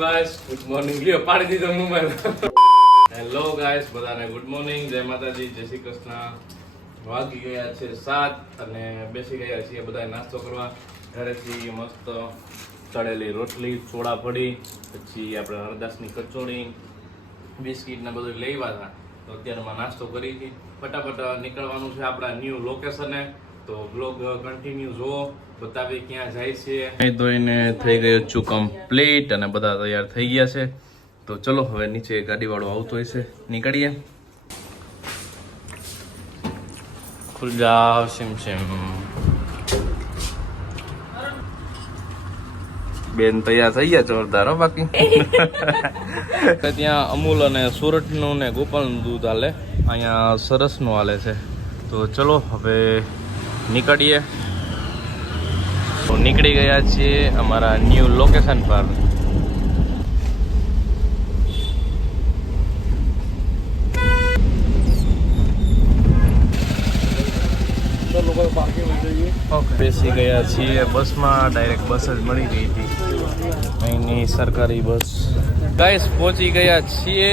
Guys good morning લ્યો પાડી દીધો મોબાઈલ હેલો ગાઈસ બધાને ગુડ મોર્નિંગ જય માતાજી જય શ્રી કૃષ્ણ વાગી ગયા છે 7 અને બેસી ગયા છીએ બધા નાસ્તો કરવા ઘરેથી મસ્ત તળેલી રોટલી ચોળા પડી પછી આપણે હરદાસની કચોડી બિસ્કિટ ને બધું લેવા હતા તો અત્યારમાં નાસ્તો કરી હતી ફટાફટ નીકળવાનું છે આપણા ન્યૂ લોકેશને તો બ્લોગ કન્ટિન્યુ જુઓ બતાવી ક્યાં જાય છે અહીં ધોઈને થઈ ગયો છું કમ્પ્લીટ અને બધા તૈયાર થઈ ગયા છે તો ચલો હવે નીચે ગાડીવાળો આવતો હોય છે નીકળીએ ખુલ જાઓ સિમ સિમ બેન તૈયાર થઈ ગયા જોરદાર હો બાકી ત્યાં અમૂલ અને સુરતનું ને ગોપાલનું દૂધ હાલે અહીંયા સરસનું હાલે છે તો ચલો હવે નીકળીએ તો નીકળી ગયા છીએ અમારા ન્યૂ લોકેશન પર બેસી ગયા છીએ બસમાં ડાયરેક્ટ બસ જ મળી ગઈ હતી અહીંની સરકારી બસ ગાઈસ પહોંચી ગયા છીએ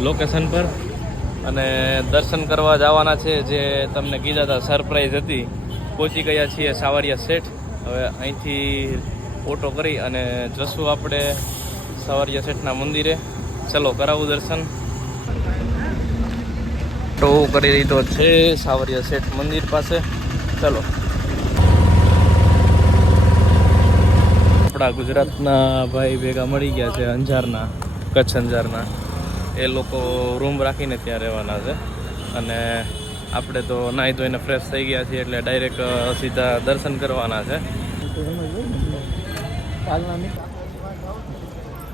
લોકેશન પર અને દર્શન કરવા જવાના છે જે તમને કીધા હતા સરપ્રાઈઝ હતી પહોંચી ગયા છીએ સાવરિયા સેઠ હવે અહીંથી ઓટો કરી અને જશું આપણે સાવરિયા સેઠના મંદિરે ચલો કરાવું દર્શન ઓટો કરી દીધો છે સાવરિયા સેઠ મંદિર પાસે ચલો આપણા ગુજરાતના ભાઈ ભેગા મળી ગયા છે અંજારના કચ્છ અંજારના એ લોકો રૂમ રાખીને ત્યાં રહેવાના છે અને આપણે તો નાહી ધોઈને ફ્રેશ થઈ ગયા છીએ એટલે ડાયરેક્ટ સીધા દર્શન કરવાના છે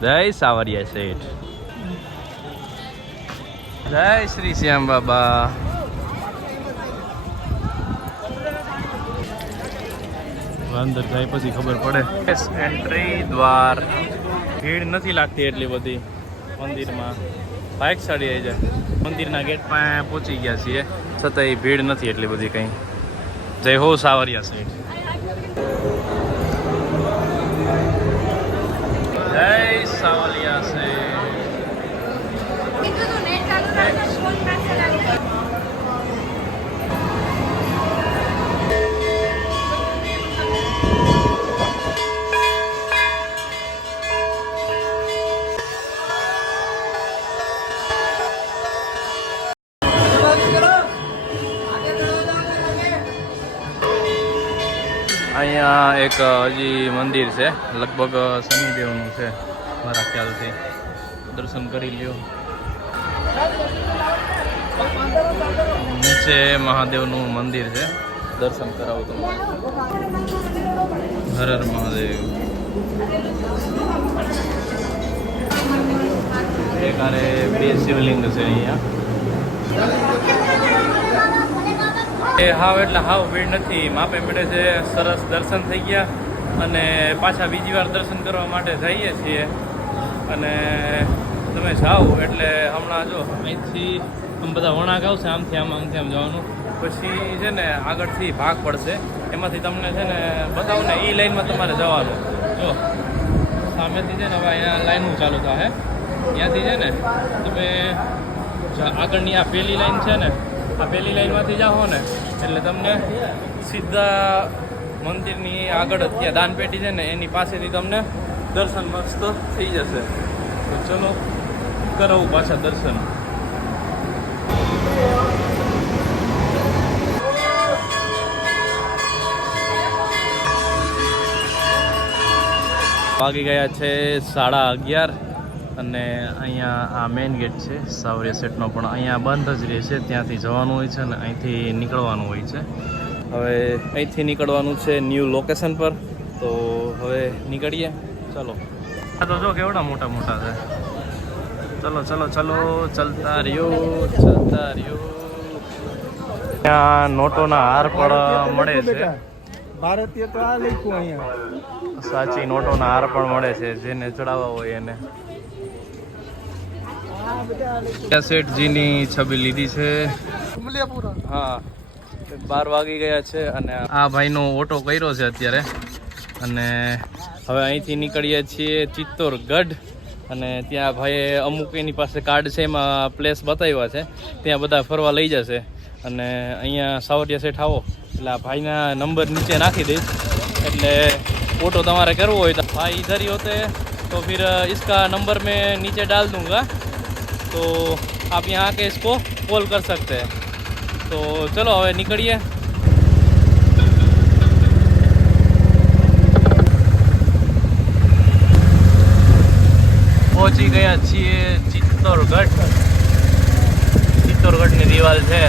જય સાવરિયા શેઠ જય શ્રી શ્યામ બાબા અંદર જાય પછી ખબર પડે એન્ટ્રી દ્વાર ભીડ નથી લાગતી એટલી બધી મંદિરમાં બાઇક સાડી આવી જાય મંદિરના ગેટ પાસે પહોંચી ગયા છીએ છતાંય ભીડ નથી એટલી બધી કંઈ જય હો સાવરિયા સેઠ જય સાવરિયા સેઠ અહીંયા એક હજી મંદિર છે લગભગ શનિદેવનું છે મારા ખ્યાલથી દર્શન કરી લ્યો નીચે મહાદેવનું મંદિર છે દર્શન કરાવું તમને હર હર મહાદેવ એક આરે બે શિવલિંગ છે અહીંયા હાવ એટલે હાવ ભીડ નથી માપે મળે છે સરસ દર્શન થઈ ગયા અને પાછા બીજી વાર દર્શન કરવા માટે જઈએ છીએ અને તમે જાઓ એટલે હમણાં જો અહીંથી આમ બધા વળાંક આવશે આમથી આમ જવાનું પછી છે ને આગળથી ભાગ પડશે એમાંથી તમને છે ને બતાવું ને એ લાઈનમાં તમારે જવાનું જો સામેથી છે ને હવે અહીંયા લાઈનું ચાલુ થાય ત્યાંથી છે ને તમે આગળની આ પહેલી લાઈન છે ને આ પહેલી લાઈનમાંથી જાઓ ને એટલે તમને સીધા મંદિરની આગળ જ ત્યાં દાનપેટી છે ને એની પાસેથી તમને દર્શન મસ્ત થઈ જશે તો ચલો કરાવું પાછા દર્શન વાગી ગયા છે 11:30 અને અહીંયા આ મેઇન ગેટ છે સાવરિયા સેઠનો પણ અહીંયા બંધ જ રહે છે ત્યાંથી જવાનું હોય છે અને અહીંથી નીકળવાનું હોય છે હવે અહીંથી નીકળવાનું છે ન્યૂ લોકેશન પર તો હવે નીકળીએ ચલો આ તો જો કેવડા મોટા મોટા છે ચલો ચલો ચલો ચલતા રહ્યો ત્યાં નોટોના હાર પણ મળે છે ભારતીય તો આ લખ્યું અહીંયા સાચી નોટોના હાર પણ મળે છે જેને ચડાવવા હોય એને શેઠજીની છબી લીધી છે હા 12 વાગી ગયા છે અને આ ભાઈનો ઓટો કર્યો છે અત્યારે અને હવે અહીંથી નીકળીએ છીએ ચિત્તોરગઢ અને ત્યાં ભાઈએ અમુક એની પાસે કાર્ડ છે એમાં પ્લેસ બતાવ્યા છે ત્યાં બધા ફરવા લઈ જશે અને અહીંયા સાવરિયા સેઠ આવો એટલે આ ભાઈના નંબર નીચે નાખી દઈશ એટલે ऑटो तुम्हारे करવો હોય तो भाई इधर ही होते हैं तो फिर इसका नंबर मैं नीचे डाल दूंगा तो आप यहाँ आके इसको कॉल कर सकते हैं तो चलो હવે નીકળીએ પહોંચી ગયા છીએ ચિત્તોરગઢની દિવાલ છે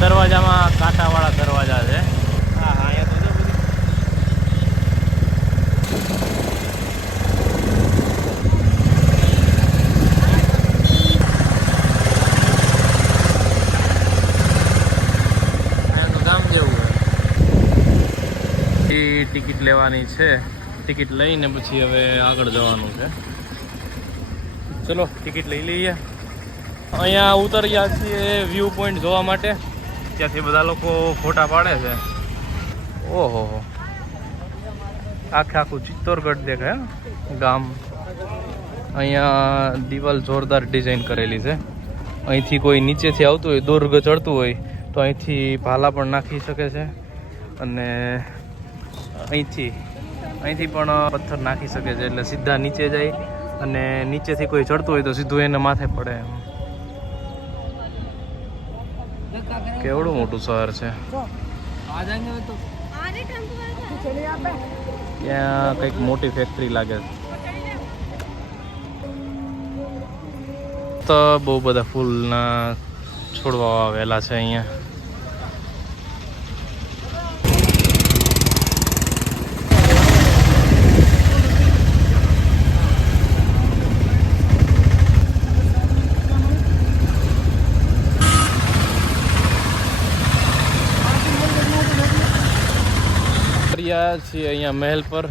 દરવાજામાં કાંટાવાળા દરવાજા છે હા હા અહીંયા તો બધી અહીંયાનું ગામ જેવું છે એ ટિકિટ લેવાની છે ટિકિટ લઈને પછી હવે આગળ જવાનું છે ચલો ટિકિટ લઈ લઈએ અહીંયા ઉતર્યા છીએ વ્યૂ પોઈન્ટ જોવા માટે ત્યાંથી બધા લોકો ફોટા પાડે છે ઓહો આખું ચિત્તોરગઢ દેખાય ગામ અહીંયા દિવાલ જોરદાર ડિઝાઇન કરેલી છે અહીંથી કોઈ નીચેથી આવતું હોય દુર્ગ ચડતું હોય તો અહીંથી ભાલા પણ નાખી શકે છે અને અહીંથી પણ પથ્થર નાખી શકે છે એટલે સીધા નીચે જાય અને નીચેથી કોઈ ચડતું હોય તો સીધું એને માથે પડે કેવડું મોટું શહેર છે ત્યાં કંઈક મોટી ફેક્ટરી લાગે છે તો બહુ બધા ફૂલના છોડવા આવેલા છે અહીંયા છીએ અહીંયા મહેલ પર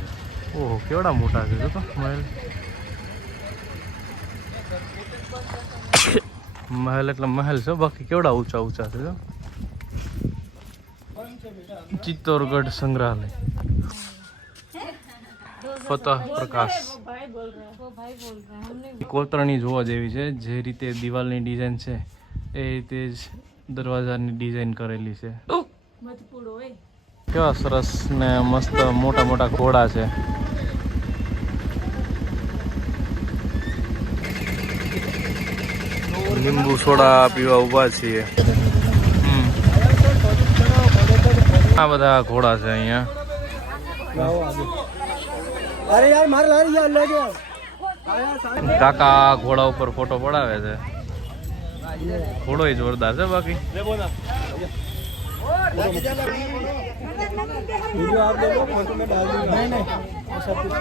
ઓહો કેવડા મોટા છે તો મહેલ એટલે મહેલ છે બાકી કેવડા ઊંચા ઊંચા છે ચિત્તોરગઢ સંગ્રહાલય ફતહ પ્રકાશ કોતરણી જોવા જેવી છે જે રીતે દિવાલની ડિઝાઇન છે એ રીતે જ દરવાજાની ડિઝાઇન કરેલી છે કેવા સરસ ને મસ્ત મોટા મોટા ઘોડા છે લીંબુ સોડા પીવા ઊભા છીએ આ બધા ઘોડા છે અહીંયા કાકા ઘોડા ઉપર ફોટો પડાવે છે ઘોડો જોરદાર છે બાકી वीडियो आप देखो फोटो में डाल दूंगा नहीं वो सब कुछ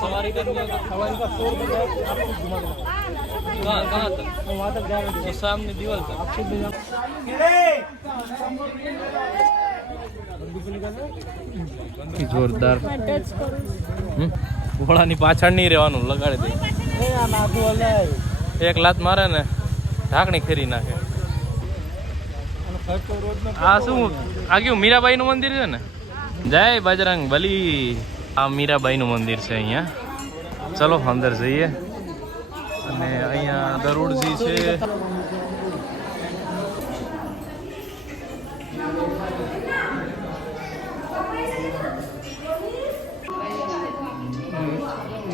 सवारी करनी है सवारी का 100 रुपये आपको घुमा देना कहाँ तक वहाँ तक जाएंगे तो सामने दीवार तक आपको ले जाओ જોરદાર ઘોડાની પાછળ નહીં રહેવાનું લગાડી દે એક લાત મારે ને ઢાંકણી ફેરી નાખે આ શું આ કેવું મીરાબાઈ નું મંદિર છે ને જય બજરંગ બલી આ મીરાબાઈ નું મંદિર છે અહીંયા ચલો અંદર જઈએ અને અહીંયા ગરુડજી છે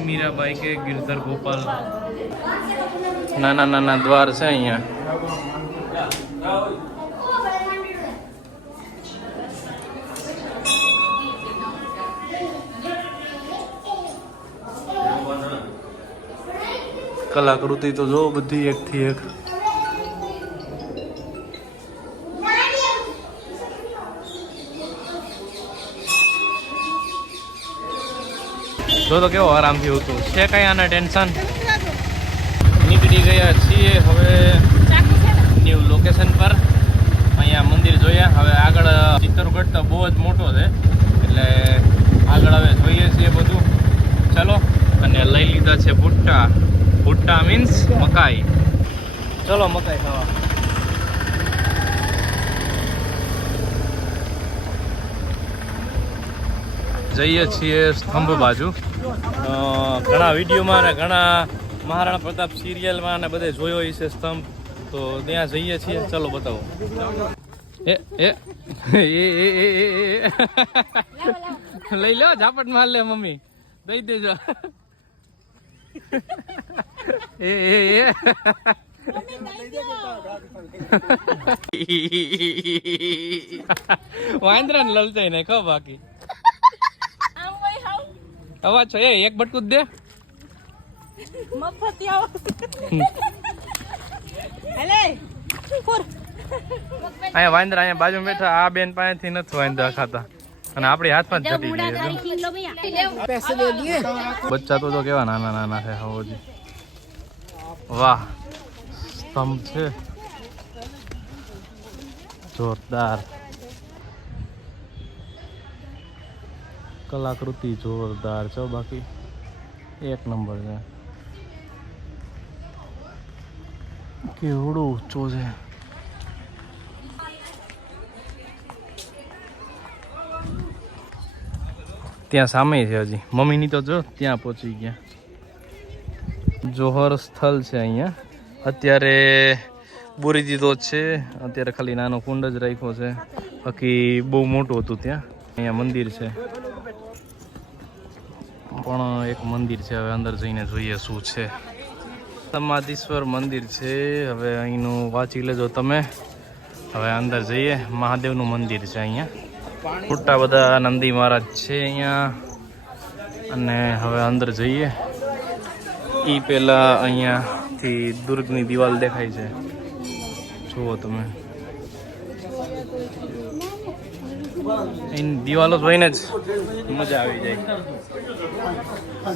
મીરાબાઈ કે ગિરધર ગોપાલ નાના નાના દ્વાર છે અહીંયા કલાકૃતિ તો જો બધી એકથી એક. જો તો કેવો આરામથી હતું છે, કઈ આના ટેન્શન. નીકળી ગયા છીએ હવે ન્યૂ લોકેશન પર. અહીંયા મંદિર જોયા. હવે આગળ ચિત્તરગઢ તો બહુ જ મોટો છે, એટલે આગળ હવે જોઈએ છીએ બધું. ચલો. અને લઈ લીધા છે ભુટ્ટા. ભુટ્ટા મીન્સ મકાઈ. ચલો મકાઈ ખાવા. જઈએ છીએ સ્તંભ બાજુ. ઘણા વિડીયોમાં અને ઘણા મહારાણા પ્રતાપ સિરિયલમાં અને બધે જોયો છે સ્તંભ, તો ત્યાં જઈએ છીએ. ચલો બતાવો. લઈ લો, ઝાપટ માર લે મમ્મી, દઈ દેજો. વાંદરા ને લલચાઈ ને ખો બાકી અવાજ છો. એક બટકું જ દે. અહીંયા વાંદરા અહીંયા બાજુ બેઠા. આ બેન પાસેથી નથી વાંદરા ખાતા, અને આપણી હાથમાં જ ઘટી ગઈ. બચ્ચા તો કેવા નાના નાના છે. હજી વાહ, સ્તંભ છે જોરદાર. કલાકૃતિ જોરદાર છે, બાકી એક નંબર છે. કેવડો ઊંચો છે. ત્યાં સામે છે હજી. મમ્મીની તો જો ત્યાં પહોંચી ગયા. જોહર સ્થળ છે અહીંયા. અત્યારે બોરી દીધો છે. અત્યારે ખાલી નાનો કુંડ જ રાખ્યો છે, બાકી બહુ મોટું હતું ત્યાં. અહીંયા મંદિર છે, પણ એક મંદિર છે. હવે અંદર જઈને જોઈએ શું છે. સમાધીશ્વર મંદિર છે. હવે અહીંનું વાંચી લેજો તમે. હવે અંદર જઈએ. મહાદેવનું મંદિર છે અહીંયા. મોટા બધા નંદી મહારાજ છે અહીંયા. અને હવે અંદર જઈએ. એ પહેલા અહીંયાથી દુર્ગની દિવાલ દેખાય છે, જુઓ તમે. એની દિવાલો જોઈને જ મજા આવી જાય.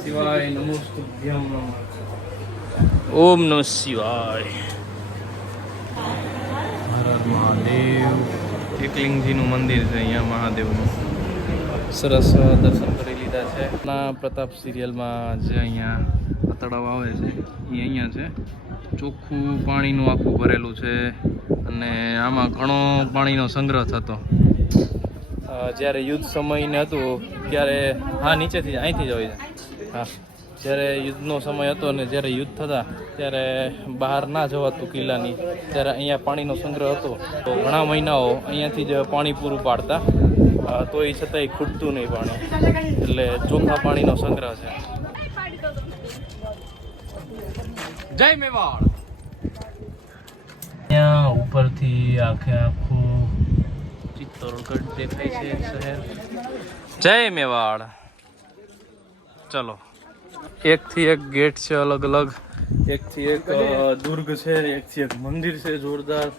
શિવાય નમો સ્તુભ્યમ. ઓમ નમઃ શિવાય. હર હર મહાદેવ. એકલિંગજીનું મંદિર છે અહીંયા મહાદેવનું. સરસ દર્શન કરી લીધા છે. ના પ્રતાપ સિરિયલમાં જે અહીંયા તળાવ આવે છે એ અહીંયા છે. ચોખ્ખું પાણીનું આખું ભરેલું છે, અને આમાં ઘણો પાણીનો સંગ્રહ થતો. જ્યારે યુદ્ધ સમયને હતું ત્યારે હા નીચેથી અહીંથી જ હોય છે. હા, જ્યારે યુદ્ધનો સમય હતો ને જ્યારે યુદ્ધ થતા ત્યારે બહાર ના જવાતું કિલ્લાની, ત્યારે અહીંયા પાણીનો સંગ્રહ હતો. તો ઘણા મહિનાઓ અહીંયાથી જ પાણી પૂરું પાડતા. તો એ છતાંય ખૂટતું નહીં પાણી, એટલે ચોખ્ખા પાણીનો સંગ્રહ છે. જય મેવાડ. અહીંયા ઉપરથી આખે આખું ચિત્તોડગઢ દેખાય છે શહેર. જય મેવાડ. ચલો. એકથી એક ગેટ છે અલગ અલગ. એકથી એક દુર્ગ છે, એકથી એક મંદિર છે જોરદાર.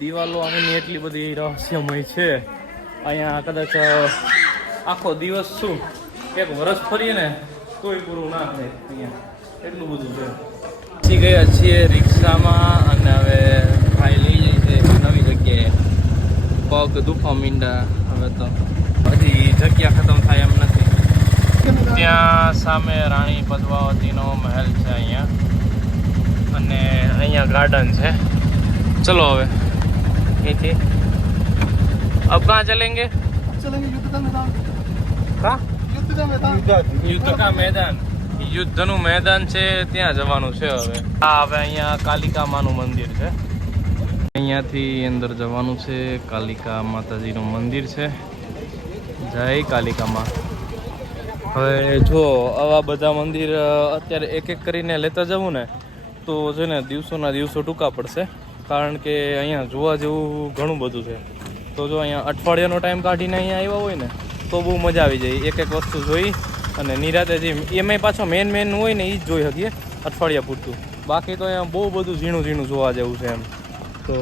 દિવાલો આની એટલી બધી રહસ્યમય છે. અહીંયા કદાચ આખો દિવસ શું એક વર્ષ ફરીએ ને તોય પૂરું ના થાય. અહીંયા એટલું બધું છે. પહોંચી ગયા છીએ રિક્ષામાં, અને હવે ભાઈ લઈ જાય છે નવી જગ્યાએ. પગ દુખવા મીંડા. હવે તો હજી જગ્યા ખતમ થાય એમ નથી. ત્યાં સામે રાણી પદ્માવતીનો મહેલ છે અહીંયા, અને અહીંયા ગાર્ડન છે. ચલો હવે અહીંથી अब कहाँ चलेंगे? चलेंगे युद्ध का मैदान. कहाँ? युद्ध का मैदान. યુદ્ધ કા મેદાન. યુદ્ધનું મેદાન છે, ત્યાં જવાનું છે હવે. હા, હવે અહીંયા કાલિકા માનું મંદિર છે. અહીંયાથી અંદર જવાનું છે. કાલિકા માતાજીનું મંદિર છે. જય કાલિકા માં. હવે જો આવા બધા મંદિર અત્યારે એક એક કરીને લેતા જવું ને તો છે ને દિવસોના દિવસો ટૂંકા પડશે, કારણ કે અહીંયા જોવા જેવું ઘણું બધું છે. તો જો અહીંયા અઠવાડિયાનો ટાઈમ કાઢીને અહીંયા આવ્યા હોય ને તો બહુ મજા આવી જાય. એક એક વસ્તુ જોઈ અને નિરાતે જે એમાંય પાછો મેન હોય ને એ જ જોઈ શકીએ અઠવાડિયા પૂરતું. બાકી તો અહીંયા બહુ બધું ઝીણું ઝીણું જોવા જેવું છે એમ. તો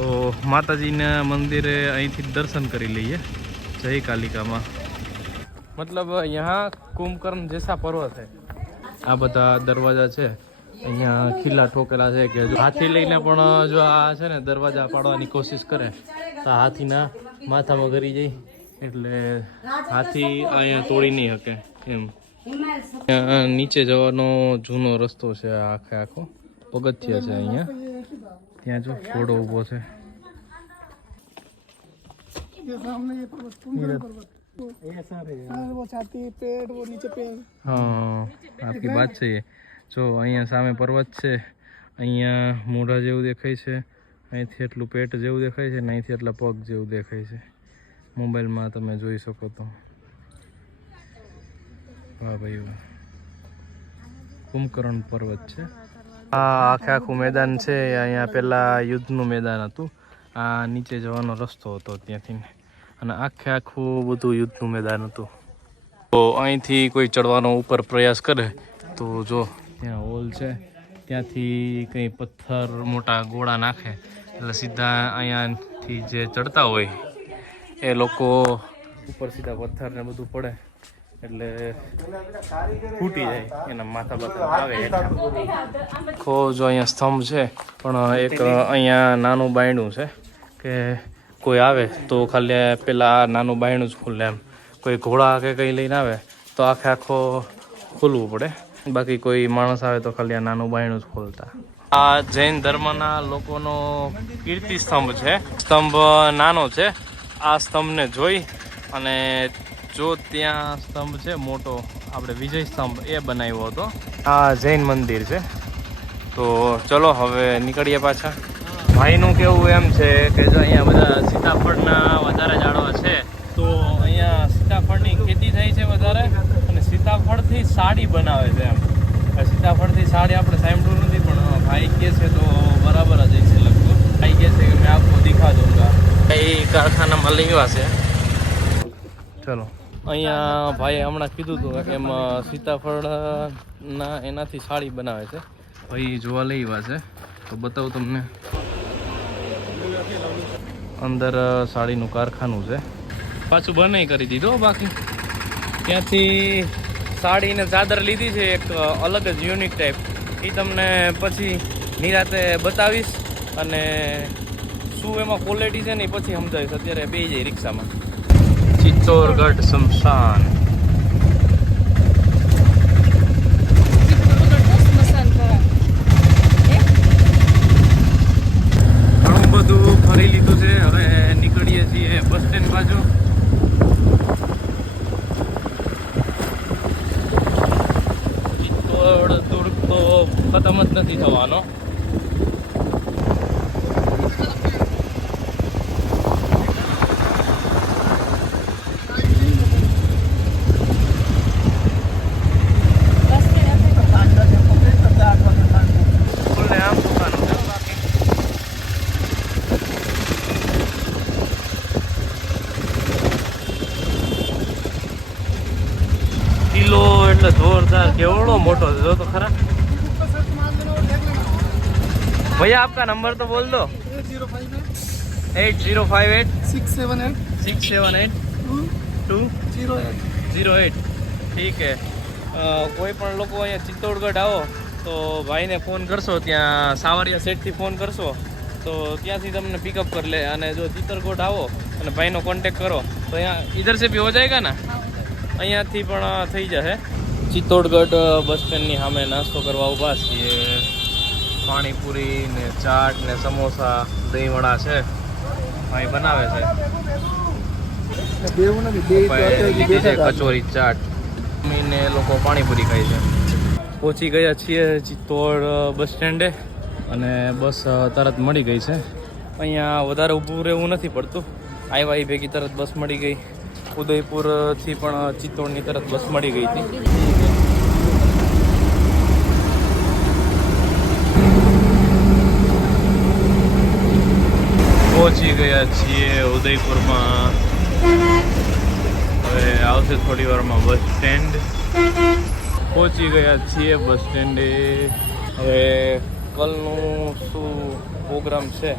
માતાજીના મંદિરે અહીંથી દર્શન કરી લઈએ. જય કાલિકામાં. મતલબ यहाँ कुंभकर्ण जैसा पर्वत है. આ બધા દરવાજા છે અહીંયા ખીલા ઠોકેલા છે કે જો હાથી લઈને પણ જો આ છે ને દરવાજા પાડવાની કોશિશ કરે તો હાથીના માથામાં ગરી જાય, એટલે હાથી અહીંયા તોડી નહીં શકે એમ. ત્યાં નીચે જવાનો જૂનો રસ્તો છે આખે આખો, પગથિયા છે અહીંયા. ત્યાં જો ઘોડો ઊભો છે. हाँ आपकी बात सही है. જો અહીંયા સામે પર્વત છે, અહીંયા મોઢા જેવું દેખાય છે, અહીંથી એટલું પેટ જેવું દેખાય છે ને અહીંથી એટલા પગ જેવું દેખાય છે. મોબાઈલમાં તમે જોઈ શકો તો. વાહ ભાઈ વાહ, કુંભકર્ણ પર્વત છે. આ આખે આખું મેદાન છે. અહીંયા પહેલાં યુદ્ધનું મેદાન હતું. આ નીચે જવાનો રસ્તો હતો ત્યાંથી, અને આખે આખું બધું યુદ્ધનું મેદાન હતું. તો અહીંથી કોઈ ચડવાનો ઉપર પ્રયાસ કરે તો જો ત્યાં હોલ છે, ત્યાંથી કંઈ પથ્થર મોટા ગોળા નાખે એટલે સીધા અહીંયાથી જે ચડતા હોય એ લોકો ઉપર સીધા પથ્થર ને બધું પડે એટલે ફૂટી જાય, એના માથા બાથા આવે. આખો જો અહીંયા સ્તંભ છે, પણ એક અહીંયા નાનું બાયણું છે કે કોઈ આવે તો ખાલી પેલા નાનું બાયણું જ ખુલે એમ. કોઈ ઘોડા કે કંઈ લઈને આવે તો આખે આખો ખોલવું પડે, બાકી કોઈ માણસ આવે તો ખાલી આ નાનું બાયણું જ ખોલતા. આ જૈન ધર્મના લોકોનો કીર્તિ સ્તંભ છે. સ્તંભ નાનો છે. આ સ્તંભને જોઈ અને જો ત્યાં સ્તંભ છે મોટો, આપણે વિજય સ્તંભ એ બનાવ્યો હતો. આ જૈન મંદિર છે. તો ચલો હવે નીકળીએ પાછા. ભાઈનું કેવું એમ છે કે જો અહીંયા બધા સીતાફળના વધારે ઝાડવા છે, તો અહીંયા સીતાફળની ખેતી થાય છે વધારે, અને સીતાફળથી સાડી બનાવે છે એમ. સીताफल थी साड़ी આપણે સાંભળ્યું નથી, પણ ભાઈ કહે છે તો બરાબર જ છે લગભગ. ભાઈ કહે છે કે મેં આપકો દિખા દઉંગા. એ કારખાનામાં લેવા છે. ચલો અહીંયા ભાઈ હમણાં કીધું હતું કે એમાં સીતાફળના એનાથી સાડી બનાવે છે. ભાઈ જોવા લેવા છે તો બતાવું તમને. અંદર સાડીનું કારખાનું છે, પાછું બનાવી કરી દીધો. બાકી ત્યાંથી સાડીને ચાદર લીધી છે એક અલગ જ યુનિક ટાઈપ. એ તમને પછી નિરાતે બતાવીશ, અને શું એમાં ક્વોલિટી છે ને એ પછી સમજાવીશ. અત્યારે બે જાય રિક્ષામાં. ચિત્તોડગઢ શમશાન. ઘણું બધું ફરી લીધું છે. હવે નીકળીએ છીએ બસ સ્ટેન્ડ બાજુ. દૂર તો ખતમ જ નથી થવાનો. કિલો એટલે જોરદાર, કેવડો મોટો છે જો તો ખરા. भैया आपका नंबर तो बोल दो. 8058 678 208. ठीक है. કોઈ પણ લોકો અહીંયા ચિત્તોડગઢ આવો તો ભાઈને ફોન કરશો, ત્યાં સાવરિયા સેટથી ફોન કરશો તો ત્યાંથી તમને પિકઅપ કરી લે. અને જો ચિત્તોડગઢ આવો અને ભાઈનો કોન્ટેક્ટ કરો તો અહીંયા ઇધર से भी हो जाएगा ना, અહીંયાથી પણ થઈ જશે. ચિત્તોડગઢ બસ સ્ટેન્ડની સામે નાસ્તો કરવા ઊભા છીએ. પાણીપુરી ને ચાટ ને સમોસા, દહીંવડા છે, ભાઈ બનાવે છે. કચોરી ચાટ ને લોકો પાણીપુરી ખાય છે. પહોંચી ગયા છીએ ચિત્તોડ બસ સ્ટેન્ડે, અને બસ તરત મળી ગઈ છે. અહીંયા વધારે ઊભું રહેવું નથી પડતું. આવ્યા એ ભેગી તરત બસ મળી ગઈ. ઉદયપુરથી પણ ચિત્તોડની તરત બસ મળી ગઈ હતી. પહોંચી ગયા છીએ ઉદયપુરમાં. હવે આવશે થોડી વારમાં બસ સ્ટેન્ડ. પહોંચી ગયા છીએ બસ સ્ટેન્ડે. હવે સર્કલનું શું પ્રોગ્રામ છે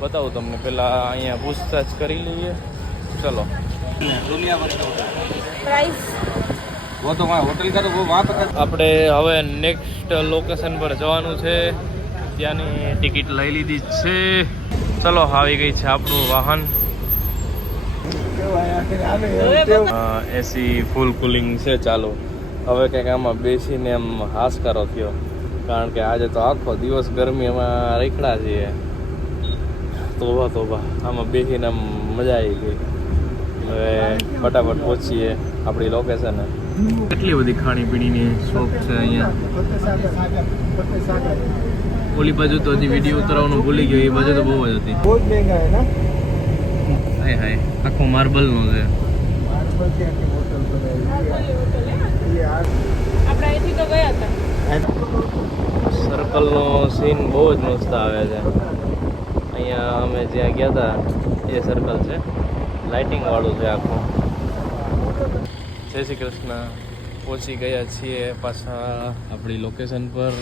બતાવું તમને. પહેલાં અહીંયા પૂછતાછ કરી લઈએ. ચલો. આપણે હવે નેક્સ્ટ લોકેશન પર જવાનું છે. ત્યાંની ટિકિટ લઈ લીધી છે. ચલો, આવી ગઈ છે આપણું વાહન. એસી ફૂલ કુલિંગ છે ચાલુ. હવે કંઈક આમાં બેસીને એમ હાશકારો થયો, કારણ કે આજે તો આખો દિવસ ગરમીમાં રેખડા છીએ. તોબા તોબા, આમાં બેસીને આમ મજા આવી ગઈ. હવે ફટાફટ પહોંચીએ આપણી લોકેશને. કેટલી બધી ખાણીપીણીની શોપ છે અહીંયા. ઓલી બાજુ તો હજી વિડીયો ઉતરવાનું ભૂલી ગયો. એ બાજુ તો બહુ જ હતી. હાય હાય, આખું માર્બલનું છે. સર્કલનો સીન બહુ જ મસ્ત આવે છે. અહીંયા અમે જ્યાં ગયા હતા એ સર્કલ છે, લાઇટિંગ વાળું છે આખું. જય શ્રી કૃષ્ણ. પહોંચી ગયા છીએ પાછા આપણી લોકેશન પર.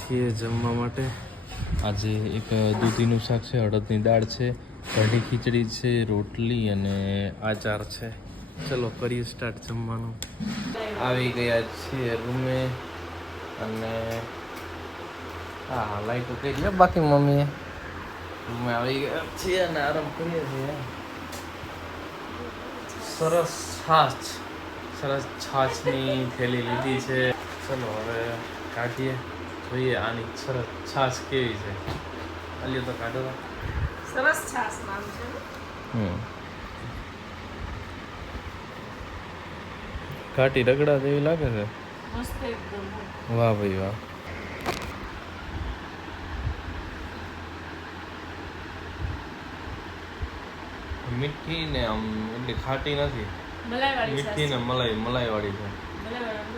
છીએ જમવા માટે. આજે એક દૂધીનું શાક છે, અડદની દાળ છે, કઢી ખીચડી છે, રોટલી અને આચાર છે. ચલો કરીએ સ્ટાર્ટ જમવાનું. આવી ગયા છીએ રૂમે અને હા લાઈટો કરી લે બાકી મમ્મીએ. રૂમે આવી ગયા છીએ અને આરામ કરીએ છીએ. સરસ છાછની થેલી લીધી છે. ચલો હવે કાઢીએ, જોઈએ આની સરસ છાશ કેવી છે. અલ્યો તો કાઢો. સરસ છાશ નામ છે. ઘાટી રગડા જેવી લાગે છે. મસ્ત એકદમ. વાહ ભાઈ વાહ. મીઠી ને આમ એટલી ખાટી નથી. મલાઈવાળી મીઠી ને મલાઈ વાળી છે. મલાઈવાળી.